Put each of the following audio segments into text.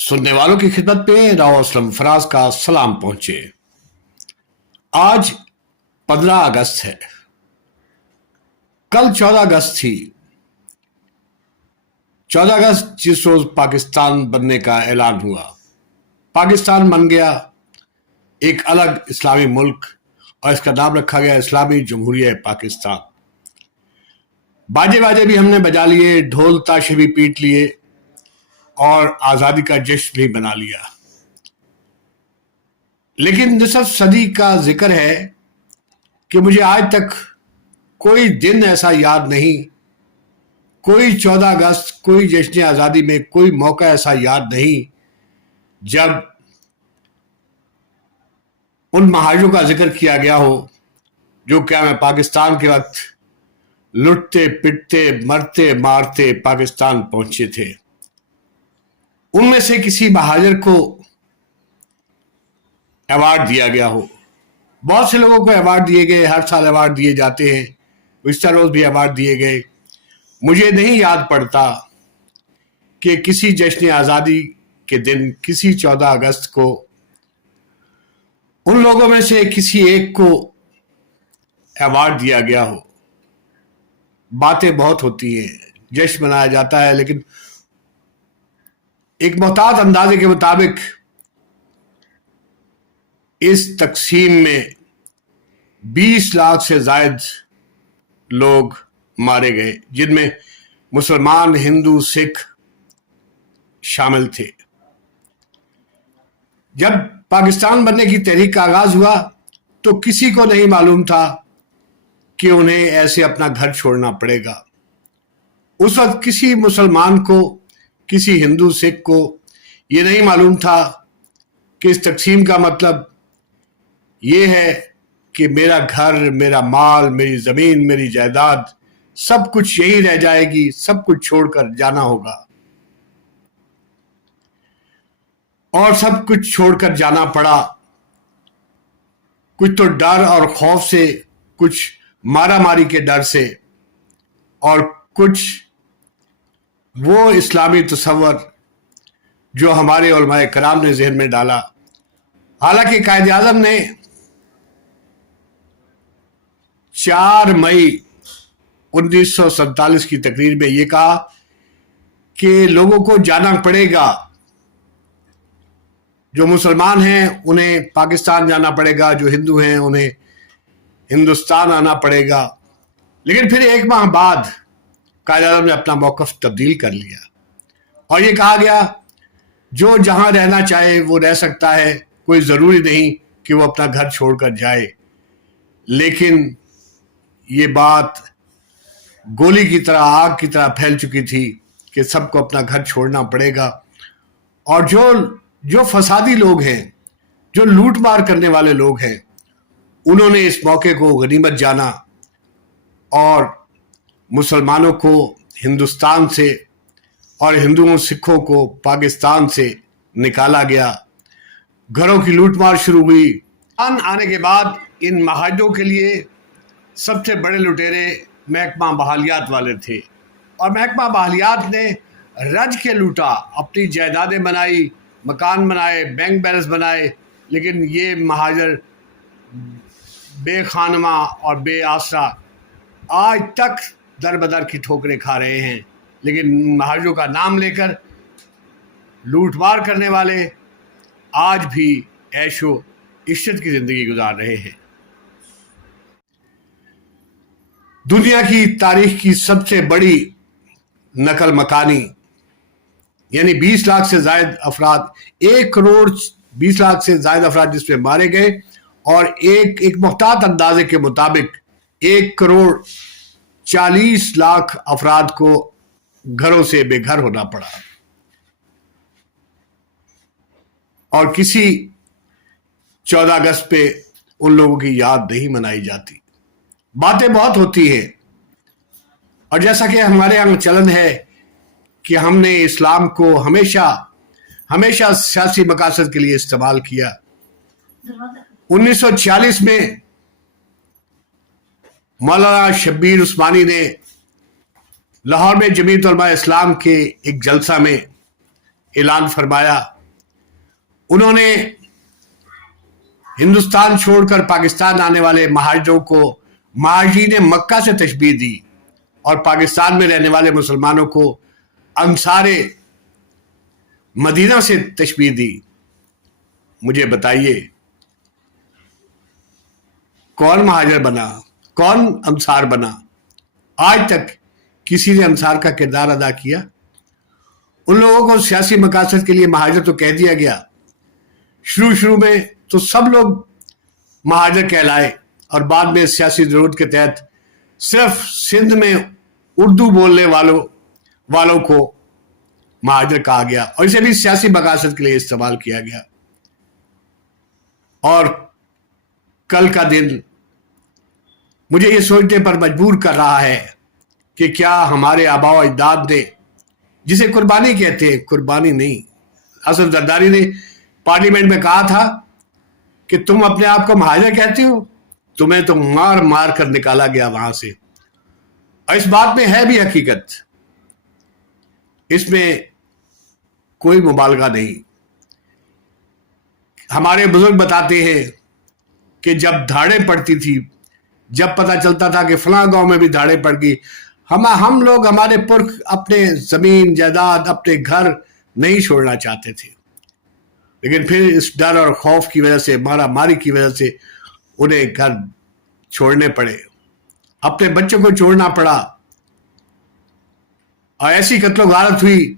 सुनने वालों की खिदमत में राव असलम फराज का सलाम पहुंचे। आज 15 अगस्त है, कल 14 अगस्त थी। 14 अगस्त जिस रोज पाकिस्तान बनने का ऐलान हुआ, पाकिस्तान बन गया एक अलग इस्लामी मुल्क और इसका नाम रखा गया इस्लामी जमहूरिया पाकिस्तान। बाजे बाजे भी हमने बजा लिए, ढोल ताशे भी पीट लिए और आजादी का जश्न भी बना लिया। लेकिन निसफ सदी का जिक्र है कि मुझे आज तक कोई दिन ऐसा याद नहीं, कोई 14 अगस्त, कोई जश्न आजादी में कोई मौका ऐसा याद नहीं जब उन महाजों का जिक्र किया गया हो जो क्या मैं पाकिस्तान के वक्त लुटते पिटते मरते मारते पाकिस्तान पहुंचे थे। उनमें से किसी महाजर को अवार्ड दिया गया हो। बहुत से लोगों को अवार्ड दिए गए, हर साल अवार्ड दिए जाते हैं, इस रोज भी अवार्ड दिए गए। मुझे नहीं याद पड़ता कि किसी जश्न आजादी के दिन, किसी 14 अगस्त को उन लोगों में से किसी एक को अवार्ड दिया गया हो। बातें बहुत होती हैं, जश्न मनाया जाता है, लेकिन एक मोहतात अंदाजे के मुताबिक इस तकसीम में 20 लाख से जायद लोग मारे गए, जिनमें मुसलमान, हिंदू, सिख शामिल थे। जब पाकिस्तान बनने की तहरीक का आगाज हुआ तो किसी को नहीं मालूम था कि उन्हें ऐसे अपना घर छोड़ना पड़ेगा। उस वक्त किसी मुसलमान को, किसी हिंदू सिख को ये नहीं मालूम था कि इस तकसीम का मतलब ये है कि मेरा घर, मेरा माल, मेरी जमीन, मेरी जायदाद सब कुछ यही रह जाएगी, सब कुछ छोड़कर जाना होगा। और सब कुछ छोड़कर जाना पड़ा, कुछ तो डर और खौफ से, कुछ मारामारी के डर से, और कुछ वो इस्लामी तसव्वुर जो हमारे उलमाए कराम ने ज़हन में डाला। हालांकि कायदे आज़म ने 4 मई 1947 की तकरीर में ये कहा कि लोगों को जाना पड़ेगा, जो मुसलमान हैं उन्हें पाकिस्तान जाना पड़ेगा, जो हिंदू हैं उन्हें हिंदुस्तान आना पड़ेगा। लेकिन फिर 1 माह बाद कायदे आज़म ने अपना मौक़िफ़ तब्दील कर लिया और ये कहा गया जो जहां रहना चाहे वो रह सकता है, कोई ज़रूरी नहीं कि वो अपना घर छोड़कर जाए। लेकिन ये बात गोली की तरह, आग की तरह फैल चुकी थी कि सबको अपना घर छोड़ना पड़ेगा। और जो फसादी लोग हैं, जो लूट मार करने वाले लोग हैं, उन्होंने इस मौके को गनीमत जाना और मुसलमानों को हिंदुस्तान से और हिंदुओं सिखों को पाकिस्तान से निकाला गया। घरों की लूटमार शुरू हुई। आने के बाद इन महाजों के लिए सबसे बड़े लुटेरे महकमा बहालियात वाले थे और महकमा बहालियात ने रज के लूटा, अपनी जायदादें बनाई, मकान बनाए, बैंक बैलेंस बनाए। लेकिन ये महाजर बेखानमा और बेआसरा आज तक दर बदर की ठोकरें खा रहे हैं। लेकिन महाजों का नाम लेकर लूटमार करने वाले आज भी ऐशो इश्रत की जिंदगी गुजार रहे हैं। दुनिया की तारीख की सबसे बड़ी नकल मकानी, यानी 20 लाख से जायद अफराद, 1 करोड़ 20 लाख से जायद अफराद जिसमें मारे गए, और एक मुहतात अंदाजे के मुताबिक 1 करोड़ 40 लाख अफराद को घरों से बेघर होना पड़ा। और किसी 14 अगस्त पे उन लोगों की याद नहीं मनाई जाती। बातें बहुत होती हैं, और जैसा कि हमारे यहाँ चलन है कि हमने इस्लाम को हमेशा सियासी मकासद के लिए इस्तेमाल किया। 1946 में मौलाना शब्बीर उस्मानी ने लाहौर में जमीयत उलमा इस्लाम के एक जलसा में اعلان فرمایا. انہوں نے ہندوستان چھوڑ کر پاکستان آنے والے مہاجروں کو مہاجرین مکہ سے تشبیہ دی اور پاکستان میں رہنے والے مسلمانوں کو انصار مدینہ سے تشبیہ دی. مجھے بتائیے کون مہاجر بنا, کون انصار بنا؟ آج تک کسی نے انصار کا کردار ادا کیا؟ ان لوگوں کو سیاسی مقاصد کے لیے مہاجر تو کہہ دیا گیا. شروع میں تو سب لوگ مہاجر کہلائے اور بعد میں سیاسی ضرورت کے تحت صرف سندھ میں اردو بولنے والوں کو مہاجر کہا گیا اور اسے بھی سیاسی مقاصد کے لیے استعمال کیا گیا. اور کل کا دن مجھے یہ سوچنے پر مجبور کر رہا ہے کہ کیا ہمارے آباء و اجداد نے, جسے قربانی کہتے ہیں, قربانی نہیں, اسد زرداری نے پارلیمنٹ میں کہا تھا کہ تم اپنے آپ کو مہاجر کہتے ہو, تمہیں تو مار مار کر نکالا گیا وہاں سے. اور اس بات میں ہے بھی حقیقت, اس میں کوئی مبالغہ نہیں. ہمارے بزرگ بتاتے ہیں کہ جب دھاڑیں پڑتی تھی, جب پتہ چلتا تھا کہ فلاں گاؤں میں بھی دھاڑیں پڑ گئی, ہم لوگ, ہمارے پرکھ اپنے زمین جائیداد, اپنے گھر نہیں چھوڑنا چاہتے تھے, لیکن پھر اس ڈر اور خوف کی وجہ سے, مارا ماری کی وجہ سے انہیں گھر چھوڑنے پڑے, اپنے بچوں کو چھوڑنا پڑا, اور ایسی قتل و غارت ہوئی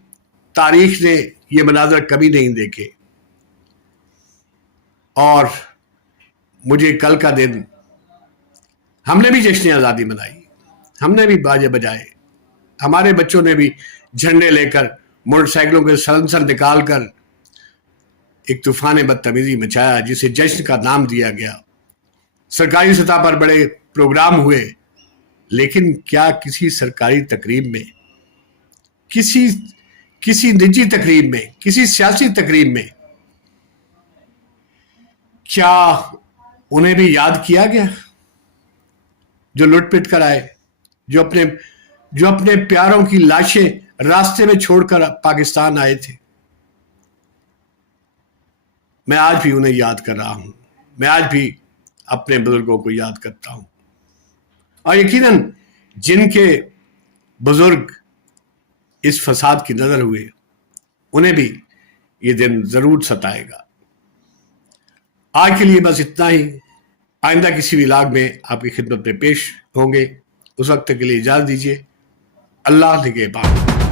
تاریخ نے یہ مناظر کبھی نہیں دیکھے. اور مجھے کل کا دن, ہم نے بھی جشن آزادی منائی, ہم نے بھی باجے بجائے, ہمارے بچوں نے بھی جھنڈے لے کر, موٹر سائیکلوں کے سلنسر نکال کر ایک طوفان بدتمیزی مچایا جسے جشن کا نام دیا گیا. سرکاری سطح پر بڑے پروگرام ہوئے, لیکن کیا کسی سرکاری تقریب میں, کسی نجی تقریب میں, کسی سیاسی تقریب میں کیا انہیں بھی یاد کیا گیا جو لٹ پٹ کر آئے, جو اپنے پیاروں کی لاشیں راستے میں چھوڑ کر پاکستان آئے تھے؟ میں آج بھی انہیں یاد کر رہا ہوں, میں آج بھی اپنے بزرگوں کو یاد کرتا ہوں, اور یقیناً جن کے بزرگ اس فساد کی نظر ہوئے انہیں بھی یہ دن ضرور ستائے گا. آج کے لیے بس اتنا ہی. آئندہ کسی بھی لاگ میں آپ کی خدمت میں پیش ہوں گے. اس وقت کے لیے اجازت دیجیے. اللہ نگہبان.